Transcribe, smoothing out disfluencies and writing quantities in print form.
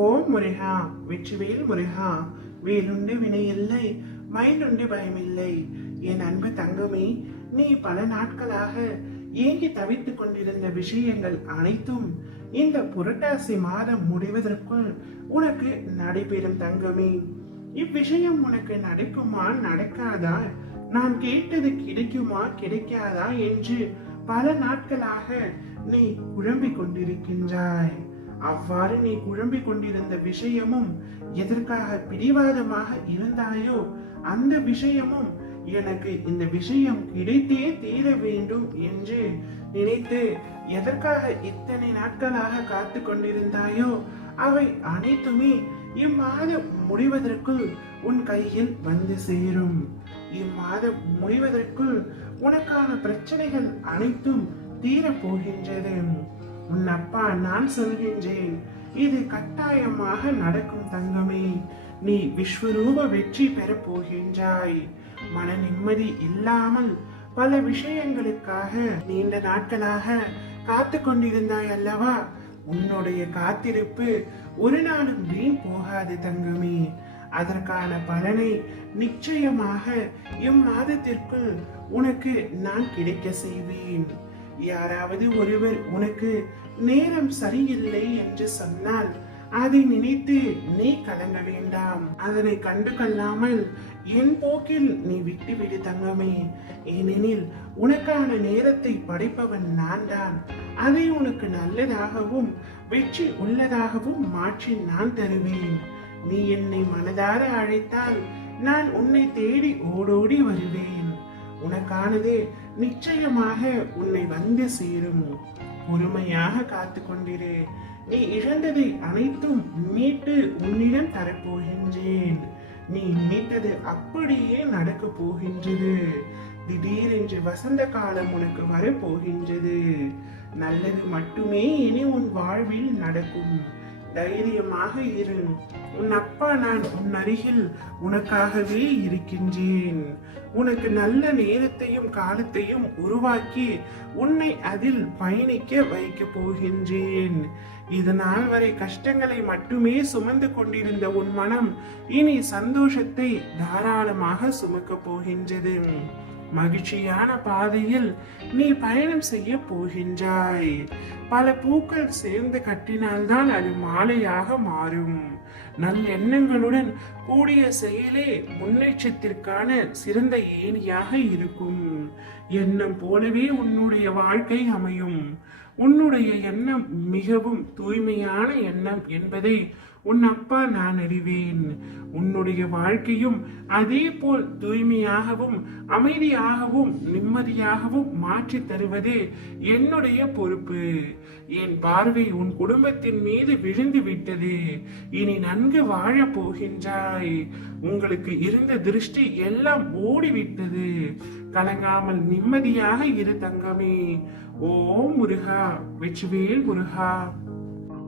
ஓம் முருகா, வெற்றிவேல் முருகா. வேலுண்டு வினையில்லை, மயிலுண்டு பயமில்லை. என் அன்பு தங்கமே, நீ பல நாட்களாக ஏங்கி தவித்துக் கொண்டிருந்த விஷயங்கள் அனைத்தும் இந்த புரட்டாசி மாதம் முடிவதற்குள் உனக்கு நடைபெறும் தங்கமே. இவ்விஷயம் உனக்கு நடக்குமா நடக்காதா, நான் கேட்டது கிடைக்குமா கிடைக்காதா என்று பல நாட்களாக நீ குழம்பிக் கொண்டிருக்கின்றாய். அவ்வாறு நீ குழம்பிக் கொண்டிருந்த விஷயமும் எதற்காக பிடிவாதமாக இருந்தாயோ அந்த விஷயமும் எனக்கு இந்த விஷயம் கிடைத்தே தீர வேண்டும் என்று நினைத்து எதற்காக இத்தனை நாட்களாக காத்து கொண்டிருந்தாயோ அவை அனைத்துமே இம்மாதம் முடிவதற்குள் உன் கையில் வந்து சேரும். இம்மாதம் முடிவதற்குள் உனக்கான பிரச்சனைகள் அனைத்தும் தீரப் போகின்றது. உன் அப்பா நான் சொல்கின்றேன், இது கட்டாயமாக நடக்கும் தங்கமே. நீ விஸ்வரூப வெற்றி பெறப் போகின்றாய். மன நிம்மதி இல்லாமல் பல விஷயங்களுக்காக நீண்ட நாட்களாக காத்து கொண்டிருந்தாய் அல்லவா? உன்னுடைய காத்திருப்பு ஒரு நாளும் வீண் போகாது தங்கமே. அதற்கான பலனை நிச்சயமாக இம்மாதத்திற்குள் உனக்கு நான் கிடைக்க செய்வேன். யாராவது ஒருவர் உனக்கு நேரம் சரியில்லை என்று சொன்னால் அதை நினைத்து நீ கலங்க வேண்டாம். அதனை கண்டு கொள்ளாமல் என் போக்கில் நீ விட்டுவிடு தங்கமே. ஏனெனில் உனக்கான நேரத்தை படைப்பவன் நான் தான். அதை உனக்கு நல்லதாகவும் வெற்றி உள்ளதாகவும் மாற்றி நான் தருவேன். நீ என்னை மனதார அழைத்தால் நான் உன்னை தேடி ஓடோடி வருவேன். உனக்கானது நிச்சயமாக உன்னை வந்து சேரும். பொறுமையாக காத்து கொண்டிரு. நீ இழந்ததை அனைத்தும் மீட்டு உன்னிடம் தரப்போகின்றேன். நீ நினைத்தது அப்படியே நடக்க போகின்றது. திடீரென்று வசந்த காலம் உனக்கு வரப்போகின்றது. நல்லது மட்டுமே இனி உன் வாழ்வில் நடக்கும். தைரியமாக இரு. உன் அப்பா நான் உன் அருகில் உனக்காகவே இருக்கின்றேன். உனக்கு நல்ல நேரத்தையும் காலத்தையும் உருவாக்கி உன்னை அதில் பயணிக்க வைக்க போகின்றேன். இதனால் வரை கஷ்டங்களை மட்டுமே சுமந்து கொண்டிருந்த உன் மனம் இனி சந்தோஷத்தை தாராளமாக சுமக்க போகின்றது. மகிழ்ச்சியான பாதையில் நீ பயணம் செய்ய போகின்றாய். பல பூக்கள் சேர்ந்து கட்டினால்தான் அது மாலையாக மாறும். நல்லெண்ணங்களுடன் கூடிய செயலே முன்னேற்றத்திற்கான சிறந்த ஏணியாக இருக்கும். எண்ணம் போலவே உன்னுடைய வாழ்க்கை அமையும். உன்னுடைய எண்ணம் மிகவும் தூய்மையான எண்ணம் என்பதை உன் அப்பா நான் அறிவேன். உன்னுடைய வாழ்க்கையும் அதே போல் தூய்மையாகவும் அமைதியாகவும் நிம்மதியாகவும் மாற்றி தருவது என்னுடைய பொறுப்பு. என் பார்வை உன் குடும்பத்தின் மீது விழுந்து விட்டது. இனி நன்கு வாழ போகின்றாய். உங்களுக்கு இருந்த திருஷ்டி எல்லாம் ஓடிவிட்டது. கலங்காமல் நிம்மதியாக இரு தங்கமே. ஓம் முருகா, வெற்றிவேல் முருகா.